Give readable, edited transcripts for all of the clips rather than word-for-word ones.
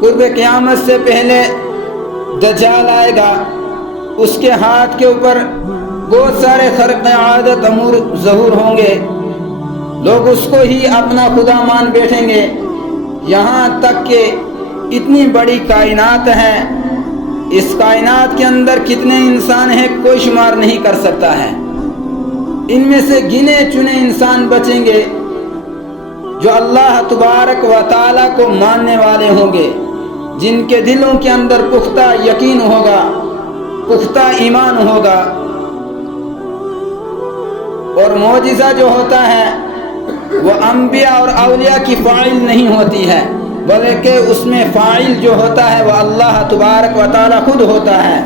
قرب قیامت سے پہلے دجال آئے گا، اس کے ہاتھ کے اوپر بہت سارے خرق عادت امور ظہور ہوں گے، لوگ اس کو ہی اپنا خدا مان بیٹھیں گے، یہاں تک کہ اتنی بڑی کائنات ہے، اس کائنات کے اندر کتنے انسان ہیں کوئی شمار نہیں کر سکتا ہے، ان میں سے گنے چنے انسان بچیں گے جو اللہ تبارک و تعالی کو ماننے والے ہوں گے، جن کے دلوں کے اندر پختہ یقین ہوگا، پختہ ایمان ہوگا، اور معجزہ جو ہوتا ہے وہ انبیاء اور اولیاء کی فاعل نہیں ہوتی ہے، بلکہ اس میں فاعل جو ہوتا ہے وہ اللہ تبارک و تعالی خود ہوتا ہے۔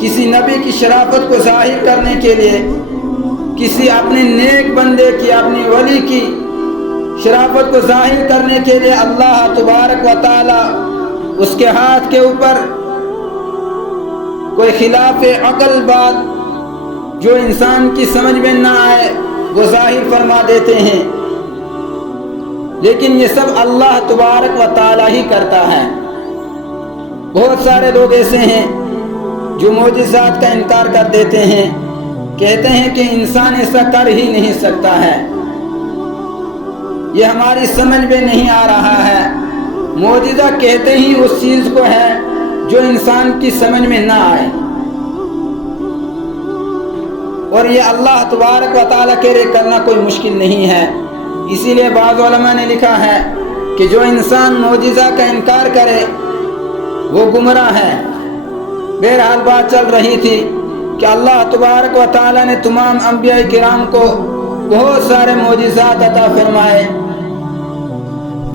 کسی نبی کی شرافت کو ظاہر کرنے کے لیے، کسی اپنے نیک بندے کی، اپنی ولی کی شرافت کو ظاہر کرنے کے لیے اللہ تبارک و تعالی اس کے ہاتھ کے اوپر کوئی خلاف عقل بات جو انسان کی سمجھ میں نہ آئے وہ ظاہر فرما دیتے ہیں، لیکن یہ سب اللہ تبارک و تعالی ہی کرتا ہے۔ بہت سارے لوگ ایسے ہیں جو معجزات کا انکار کر دیتے ہیں، کہتے ہیں کہ انسان ایسا کر ہی نہیں سکتا ہے، یہ ہماری سمجھ میں نہیں آ رہا ہے۔ معجزہ کہتے ہی اس چیز کو ہے جو انسان کی سمجھ میں نہ آئے، اور یہ اللہ تبارک و تعالیٰ کے لیے کرنا کوئی مشکل نہیں ہے۔ اسی لیے بعض علماء نے لکھا ہے کہ جو انسان معجزہ کا انکار کرے وہ گمراہ ہے۔ بہرحال بات چل رہی تھی کہ اللہ تبارک و تعالیٰ نے تمام انبیاء کرام کو بہت سارے معجزات عطا فرمائے۔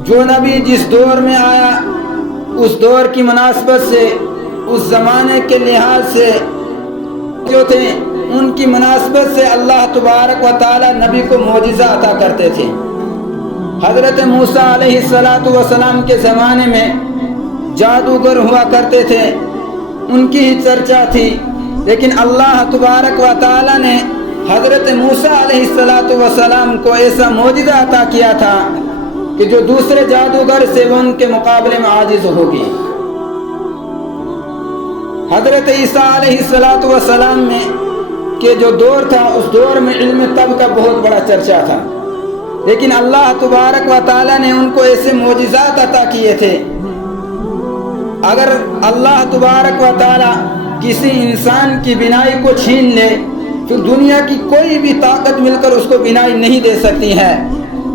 جو نبی جس دور میں آیا اس دور کی مناسبت سے، اس زمانے کے لحاظ سے جو تھے ان کی مناسبت سے اللہ تبارک و تعالی نبی کو معجزہ عطا کرتے تھے۔ حضرت موسیٰ علیہ السلام کے زمانے میں جادوگر ہوا کرتے تھے، ان کی ہی چرچا تھی، لیکن اللہ تبارک و تعالی نے حضرت موسیٰ علیہ السلام کو ایسا معجزہ عطا کیا تھا کہ جو دوسرے جادوگر سے وہ ان کے مقابلے میں عاجز ہوگی۔ حضرت عیسیٰ علیہ السلام میں کہ جو دور تھا اس دور میں علم طب کا بہت بڑا چرچا تھا، لیکن اللہ تبارک و تعالی نے ان کو ایسے معجزات عطا کیے تھے، اگر اللہ تبارک و تعالی کسی انسان کی بینائی کو چھین لے پھر دنیا کی کوئی بھی طاقت مل کر اس کو بینائی نہیں دے سکتی ہے،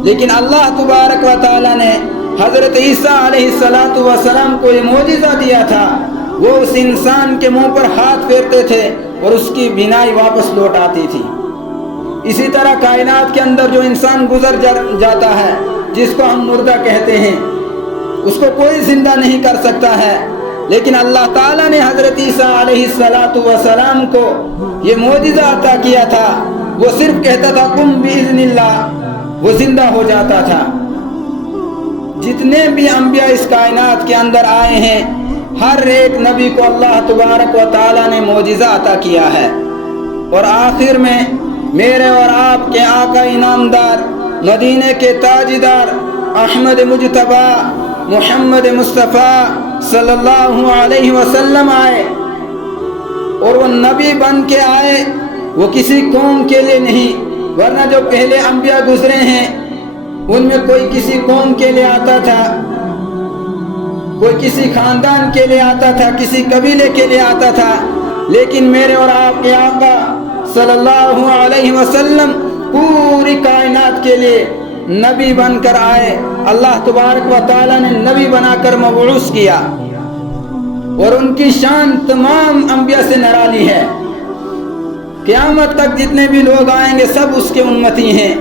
لیکن اللہ تبارک و تعالی نے حضرت عیسیٰ علیہ السلام کو یہ معجزہ دیا تھا، وہ اس انسان کے منہ پر ہاتھ پھیرتے تھے اور اس کی بینائی واپس لوٹ آتی تھی۔ اسی طرح کائنات کے اندر جو انسان گزر جاتا ہے، جس کو ہم مردہ کہتے ہیں، اس کو کوئی زندہ نہیں کر سکتا ہے، لیکن اللہ تعالیٰ نے حضرت عیسیٰ علیہ السلام کو یہ معجزہ عطا کیا تھا، وہ صرف کہتا تھا کن بإذن اللہ، وہ زندہ ہو جاتا تھا۔ جتنے بھی انبیاء اس کائنات کے اندر آئے ہیں ہر ایک نبی کو اللہ تبارک و تعالی نے معجزہ عطا کیا ہے، اور آخر میں میرے اور آپ کے آقا انعامدار، مدینے کے تاجدار احمد مجتبی محمد مصطفیٰ صلی اللہ علیہ وسلم آئے، اور وہ نبی بن کے آئے، وہ کسی قوم کے لیے نہیں، ورنہ جو پہلے انبیاء گزرے ہیں ان میں کوئی کسی قوم کے لیے آتا تھا، کوئی کسی خاندان کے لیے آتا تھا، کسی قبیلے کے لیے آتا تھا، لیکن میرے اور آپ کے آقا صلی اللہ علیہ وسلم پوری کائنات کے لیے نبی بن کر آئے، اللہ تبارک و تعالی نے نبی بنا کر مبعوث کیا، اور ان کی شان تمام انبیاء سے نرالی ہے۔ قیامت تک جتنے بھی لوگ آئیں گے سب اس کے امتی ہیں۔